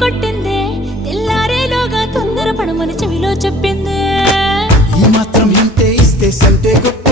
కొట్టిందే తెల్లారేలోగా తొందర పడమని చెవిలో చెప్పిందే ఈ మాత్రం ఇంతే ఇస్తే సంటే కొట్ట